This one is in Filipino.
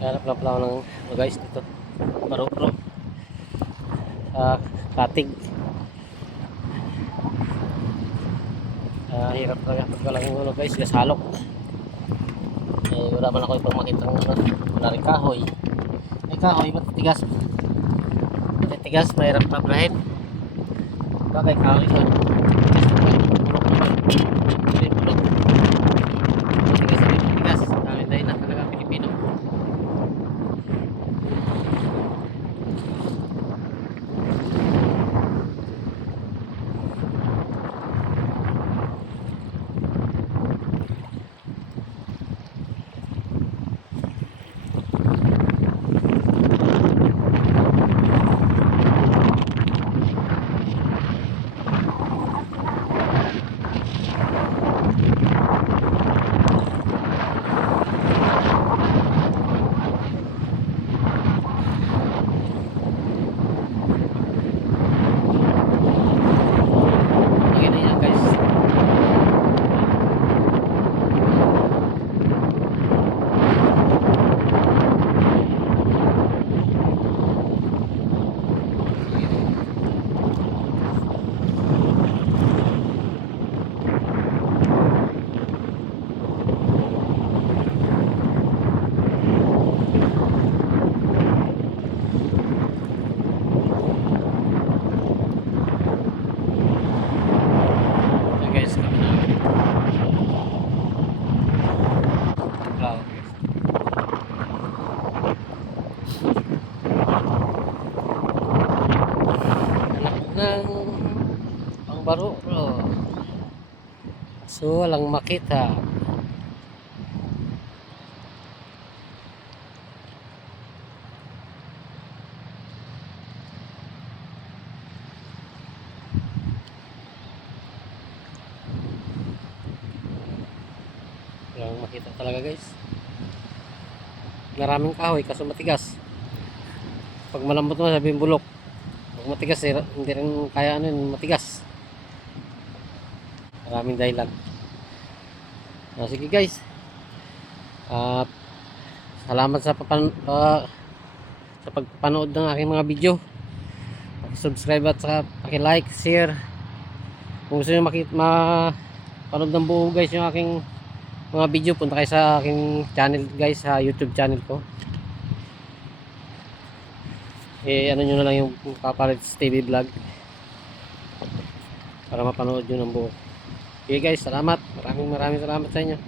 Hanap lang pala ako ng guys dito. Marupro. Katig. Hirap talaga pag walang guys. Salok. Wala man ako ibang makitang wala rin kahoy. May kahoy, matitigas. Matitigas, mahirap pabrahin. Bagay kahoy ko. Bulok naman. Bulok. Matitigas. Dahil na talaga Pilipino. Ng pangbaro so walang makita. Walang makita talaga guys. Maraming kahoy kaso matigas. Pag malambot mo sabihin bulok. Pag matigas hindi rin kaya matigas. Maraming dahilan. Sige guys. Salamat sa pagpanood ng aking mga video. Subscribe at saka paki-like, share. Kung gusto niyo mapanood ng buo guys yung aking mga video, punta kayo sa aking channel guys, sa YouTube channel ko. Ano nyo na lang yung Paparits TV vlog para mapanood nyo ng buo. Okay guys, salamat. Maraming salamat sa inyo.